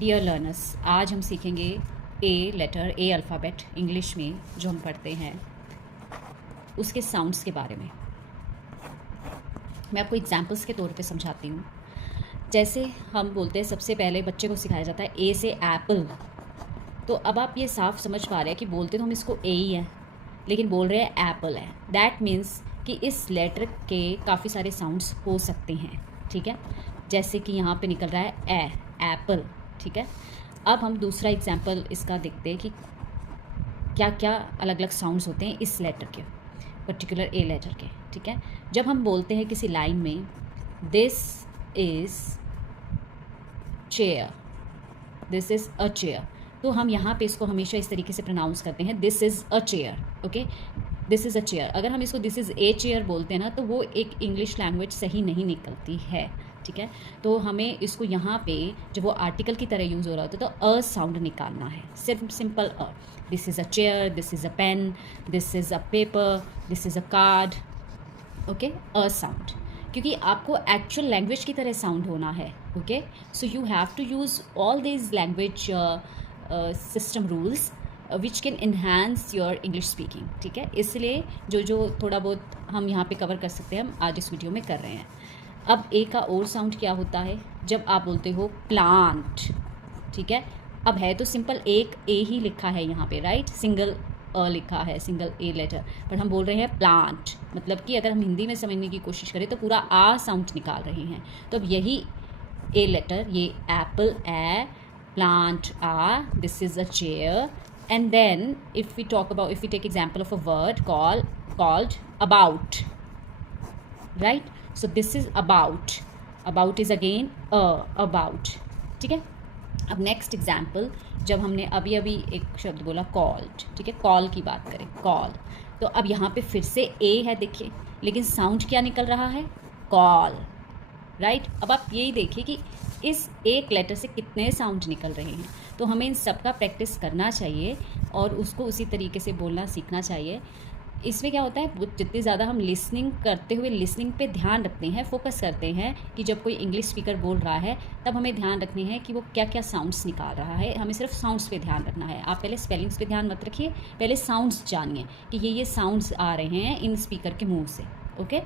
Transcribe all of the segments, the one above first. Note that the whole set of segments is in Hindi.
डियर लर्नर्स, आज हम सीखेंगे A letter, A alphabet English में जो हम पढ़ते हैं उसके साउंड्स के बारे में। मैं आपको एग्जांपल्स के तौर पे समझाती हूँ। जैसे हम बोलते हैं, सबसे पहले बच्चे को सिखाया जाता है ए से एप्पल। तो अब आप ये साफ समझ पा रहे हैं कि बोलते तो हम इसको ए ही है, लेकिन बोल रहे हैं एप्पल है। दैट मीन्स कि इस लेटर के काफ़ी सारे साउंड्स हो सकते हैं, ठीक है। जैसे कि यहाँ पे निकल रहा है एप्पल, ठीक है। अब हम दूसरा एग्जाम्पल इसका देखते हैं कि क्या क्या अलग अलग साउंड्स होते हैं इस लेटर के, पर्टिकुलर ए लेटर के, ठीक है। जब हम बोलते हैं किसी लाइन में this is chair, this is a chair, तो हम यहाँ पे इसको हमेशा इस तरीके से प्रोनाउंस करते हैं, this is a chair, okay, this is a chair. अगर हम इसको दिस इज़ ए चेयर बोलते हैं ना, तो वो एक इंग्लिश लैंग्वेज सही नहीं निकलती है, ठीक है। तो हमें इसको यहाँ पे जब वो आर्टिकल की तरह यूज़ हो रहा होता है तो अ साउंड निकालना है, सिर्फ simple a. This is a chair, this is a pen, this is a paper, this is a card, okay, a sound, क्योंकि आपको एक्चुअल लैंग्वेज की तरह साउंड होना है, okay. So you have to use all these language system rules which can enhance your English speaking, ठीक है। इसलिए जो जो थोड़ा बहुत हम यहाँ पे कवर कर सकते हैं, हम आज इस वीडियो में कर रहे हैं। अब ए का और साउंड क्या होता है जब आप बोलते हो प्लांट, ठीक है। अब है तो सिंपल एक ए ही लिखा है यहाँ पे, राइट, सिंगल अ लिखा है, सिंगल ए लेटर, पर हम बोल रहे हैं प्लांट, मतलब कि अगर हम हिंदी में समझने की कोशिश करें तो पूरा आ साउंड निकाल रहे हैं। तो अब यही ए लेटर, ये एप्पल ए, प्लांट आ, this is a chair, and then if we take example of a word called about, right. So this is about is again about, ठीक है। अब नेक्स्ट एग्जाम्पल, जब हमने अभी अभी एक शब्द बोला कॉल्ड, ठीक है, कॉल की बात करें, कॉल, तो अब यहाँ पे फिर से ए है, देखिए, लेकिन साउंड क्या निकल रहा है, कॉल, राइट। अब आप यही देखिए कि इस एक लेटर से कितने साउंड निकल रहे हैं। तो हमें इन सब का प्रैक्टिस करना चाहिए और उसको उसी तरीके से बोलना सीखना चाहिए। इसमें क्या होता है, जितनी ज़्यादा हम लिसनिंग करते हुए लिसनिंग पे ध्यान रखते हैं, फोकस करते हैं कि जब कोई इंग्लिश स्पीकर बोल रहा है तब हमें ध्यान रखनी है कि वो क्या क्या साउंड्स निकाल रहा है। हमें सिर्फ साउंड्स पे ध्यान रखना है। आप पहले स्पेलिंग्स पे ध्यान मत रखिए, पहले साउंड्स जानिए कि ये साउंड्स आ रहे हैं इन स्पीकर के मुँह से, ओके।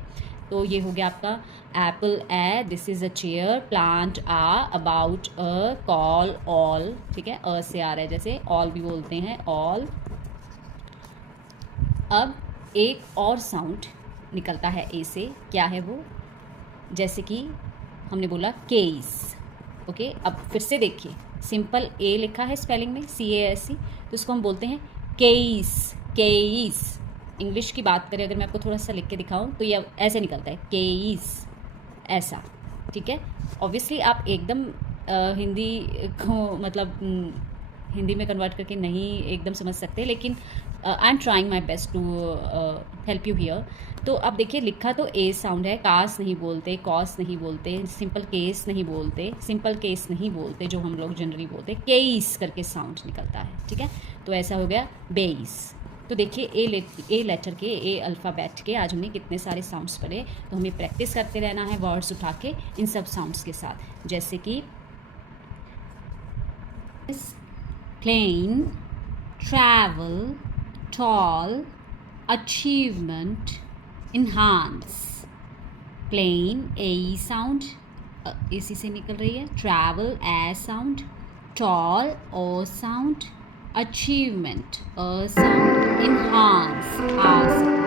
तो ये हो गया आपका apple A, this is a chair, plant आ, अबाउट अ, कॉल ऑल, ठीक है, अ से आ रहा है, जैसे ऑल भी बोलते हैं, ऑल। अब एक और साउंड निकलता है ए से, क्या है वो, जैसे कि हमने बोला केस, ओके। अब फिर से देखिए, सिंपल ए लिखा है स्पेलिंग में, CASE, तो इसको हम बोलते हैं केस, केस। इंग्लिश की बात करें, अगर मैं आपको थोड़ा सा लिख के दिखाऊं तो ये ऐसे निकलता है, केस, ऐसा, ठीक है। ऑब्वियसली आप एकदम हिंदी को मतलब हिंदी में कन्वर्ट करके नहीं एकदम समझ सकते, लेकिन I am trying my best to help you here. तो अब देखिए, लिखा तो ए साउंड है, कास नहीं बोलते, कॉस नहीं बोलते, सिंपल केस नहीं बोलते, सिंपल केस नहीं बोलते जो हम लोग जनरली बोलते, केस करके साउंड निकलता है, ठीक है। तो ऐसा हो गया बेस। तो देखिए ए लेटर के, ए अल्फ़ाबेट के आज हमने कितने सारे साउंड्स पढ़े। तो हमें प्रैक्टिस करते रहना है वर्ड्स उठा के इन सब साउंड्स के साथ, जैसे कि plane, travel, tall, achievement, enhance। plane A sound इसी से निकल रही है, travel A sound, tall O sound, achievement a sound, enhance आ साउंड।